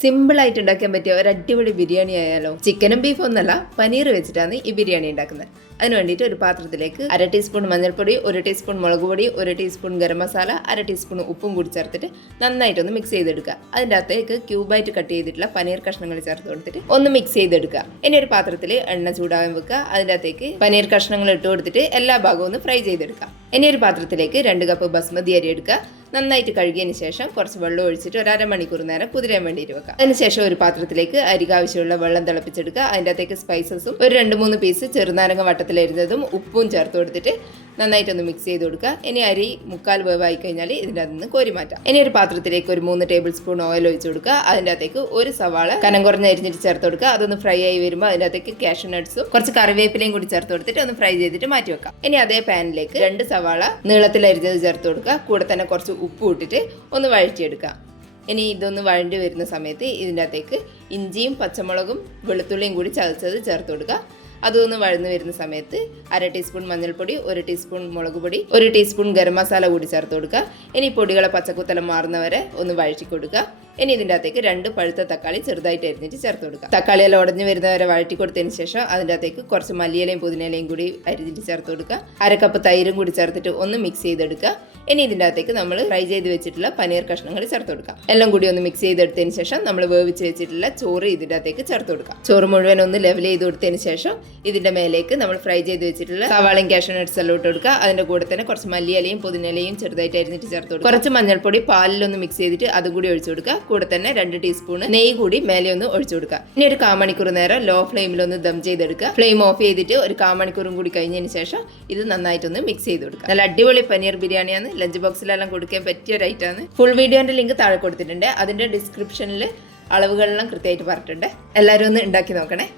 Simple ആയിട്ട് ഉണ്ടാക്കാൻ പറ്റിയ ഒരു അടിപൊളി ബിരിയാണി ആയാലോ? ചിക്കനും ബീഫും ഒന്നല്ല പനീർ വെച്ചിട്ടാണ് ഈ ബിരിയാണി ഉണ്ടാക്കുന്നത്. അതിന് വേണ്ടിയിട്ട് ഒരു പാത്രത്തിലേക്ക് അര ടീസ്പൂൺ മഞ്ഞൾപ്പൊടി ഒരു ടീസ്പൂൺ മുളക് പൊടി ഒരു ടീസ്പൂൺ ഗരം മസാല അര ടീസ്പൂൺ ഉപ്പും കൂടി ചേർത്തിട്ട് നന്നായിട്ടൊന്ന് മിക്സ് ചെയ്തെടുക്കുക. അതിന്റെ അകത്തേക്ക് ക്യൂബായിട്ട് കട്ട് ചെയ്തിട്ടുള്ള പനീർ കഷ്ണങ്ങൾ ചേർത്ത് കൊടുത്തിട്ട് ഒന്ന് മിക്സ് ചെയ്തെടുക്കുക. ഇനി ഒരു പാത്രത്തിൽ എണ്ണ ചൂടാകാൻ വെക്കുക. അതിന്റെ അകത്തേക്ക് പനീർ കഷ്ണങ്ങൾ ഇട്ട് കൊടുത്തിട്ട് എല്ലാ ഭാഗവും ഒന്ന് ഫ്രൈ ചെയ്തെടുക്കുക. ഇനി ഒരു പാത്രത്തിലേക്ക് രണ്ട് കപ്പ് ബസ്മതി അരി എടുക്കുക. നന്നായിട്ട് കഴുകിയതിന് ശേഷം കുറച്ച് വെള്ളം ഒഴിച്ചിട്ട് ഒരു അരമണിക്കൂർ നേരം കുതിരാൻ വേണ്ടിയിട്ട് വെക്കാം അതിനുശേഷം ഒരു പാത്രത്തിലേക്ക് അരിക്ക് ആവശ്യമുള്ള വെള്ളം തിളപ്പിച്ചെടുക്കുക. അതിന്റെ അകത്തേക്ക് സ്പൈസസും ഒരു രണ്ട് മൂന്ന് പീസ് ചെറുനാരങ്ങ വട്ടത്തിലരിഞ്ഞതും ഉപ്പും ചേർത്ത് കൊടുത്തിട്ട് നന്നായിട്ടൊന്ന് മിക്സ് ചെയ്ത് കൊടുക്കുക. ഇനി അരി മുക്കാൽ വേവായി കഴിഞ്ഞാൽ ഇതിന്റെ അകത്ത് നിന്ന് കോരി മാറ്റാം. ഇനി ഒരു പാത്രത്തിലേക്ക് ഒരു മൂന്ന് ടേബിൾ സ്പൂൺ ഓയിൽ ഒഴിച്ച് കൊടുക്കുക. അതിന്റെ അകത്തേക്ക് ഒരു സവാള കനം കുറഞ്ഞ് അരിഞ്ഞിട്ട് ചേർത്ത് കൊടുക്കുക. അതൊന്ന് ഫ്രൈ ആയി വരുമ്പോൾ അതിന്റെ അകത്തേക്ക് ക്യാഷ് നട്ട്സും കുറച്ച് കറിവേപ്പിലയും കൂടി ചേർത്ത് കൊടുത്തിട്ട് ഒന്ന് ഫ്രൈ ചെയ്തിട്ട് മാറ്റി വെക്കാം. ഇനി അതേ പാനിലേക്ക് രണ്ട് സവാള നീളത്തിൽ അരിഞ്ഞത് ചേർത്ത് കൊടുക്കുക. കൂടെ തന്നെ കുറച്ച് ഉപ്പ് ഇട്ടിട്ട് ഒന്ന് വഴറ്റിയെടുക്കുക. ഇനി ഇതൊന്ന് വഴണ്ടി വരുന്ന സമയത്ത് ഇതിന്റെ അകത്തേക്ക് ഇഞ്ചിയും പച്ചമുളകും വെളുത്തുള്ളിയും കൂടി ചതച്ചത് ചേർത്ത് കൊടുക്കുക. അതൊന്ന് വഴന്നു വരുന്ന സമയത്ത് അര ടീസ്പൂൺ മഞ്ഞൾപ്പൊടി ഒരു ടീസ്പൂൺ മുളക് പൊടി ഒരു ടീസ്പൂൺ ഗരം മസാല കൂടി ചേർത്ത് കൊടുക്കുക. ഇനി പൊടികളെ പച്ചക്കുത്തലം മാറുന്നവരെ ഒന്ന് വഴറ്റി കൊടുക്കുക. ഇനി ഇതിന്റെ അകത്തേക്ക് രണ്ട് പഴുത്ത തക്കാളി ചെറുതായിട്ട് അരിഞ്ഞിട്ട് ചേർത്ത് കൊടുക്കുക തക്കാളി എല്ലാം ഉടഞ്ഞു വരുന്നവരെ വഴറ്റി കൊടുത്തതിന് ശേഷം അതിന്റെ അകത്തേക്ക് കുറച്ച് മല്ലിയിലയും പുതിനയിലയും കൂടി അരിഞ്ഞിട്ട് ചേർത്ത് കൊടുക്കുക. അരക്കപ്പ് കപ്പ് തൈരും കൂടി ചേർത്തിട്ട് ഒന്ന് മിക്സ് ചെയ്തെടുക്കുക. ഇനി ഇതിന്റെ അകത്തേക്ക് നമ്മൾ ഫ്രൈ ചെയ്ത് വെച്ചിട്ടുള്ള പനീർ കഷ്ണങ്ങൾ ചേർത്ത് കൊടുക്കാം എല്ലാം കൂടി ഒന്ന് മിക്സ് ചെയ്തെടുത്തതിന് ശേഷം നമ്മൾ വേവിച്ച് വെച്ചിട്ടുള്ള ചോറ് ഇതിന്റെ അകത്തേക്ക് ചേർത്ത് കൊടുക്കാം ചോറ് മുഴുവൻ ഒന്ന് ലെവൽ ചെയ്ത് കൊടുത്തതിന് ശേഷം ഇതിന്റെ മേലേക്ക് നമ്മൾ ഫ്രൈ ചെയ്ത് വെച്ചിട്ടുള്ള സവാളയും കാഷ്യൂ നട്ട്സ് എല്ലാം ഇട്ട് കൊടുക്കുക. അതിന്റെ കൂടെ തന്നെ കുറച്ച് മല്ലിയിലയും പുതിനയിലയും ചെറുതായിട്ട് അരിഞ്ഞിട്ട് ചേർത്ത് കൊടുക്കുക. കുറച്ച് മഞ്ഞൾപ്പൊടി പാലിലൊന്ന് മിക്സ് ചെയ്തിട്ട് അതും കൂടി ഒഴിച്ചു കൊടുക്കുക. കൂടെ തന്നെ രണ്ട് ടീസ്പൂൺ നെയ്യ് കൂടി മേലെ ഒന്ന് ഒഴിച്ചു കൊടുക്കുക. ഇനി ഒരു കാമണിക്കൂർ നേരം ലോ ഫ്ലെയിമിൽ ഒന്ന് ദം ചെയ്തെടുക്കുക. ഫ്ലെയിം ഓഫ് ചെയ്തിട്ട് ഒരു കാമണിക്കൂറും കൂടി കഴിഞ്ഞതിന് ശേഷം ഇത് നന്നായിട്ടൊന്ന് മിക്സ് ചെയ്ത് കൊടുക്കുക. നല്ല അടിപൊളി പനീർ ബിരിയാണിയാണ്. ലഞ്ച് ബോക്സിലെല്ലാം കൊടുക്കാൻ പറ്റിയ ഒരു ഐറ്റമാണ് ഫുൾ വീഡിയോന്റെ ലിങ്ക് താഴെ കൊടുത്തിട്ടുണ്ട്. അതിന്റെ ഡിസ്ക്രിപ്ഷനിൽ അളവുകളെല്ലാം കൃത്യമായിട്ട് പറഞ്ഞിട്ടുണ്ട്. എല്ലാവരും ഒന്ന് ഉണ്ടാക്കി നോക്കണേ.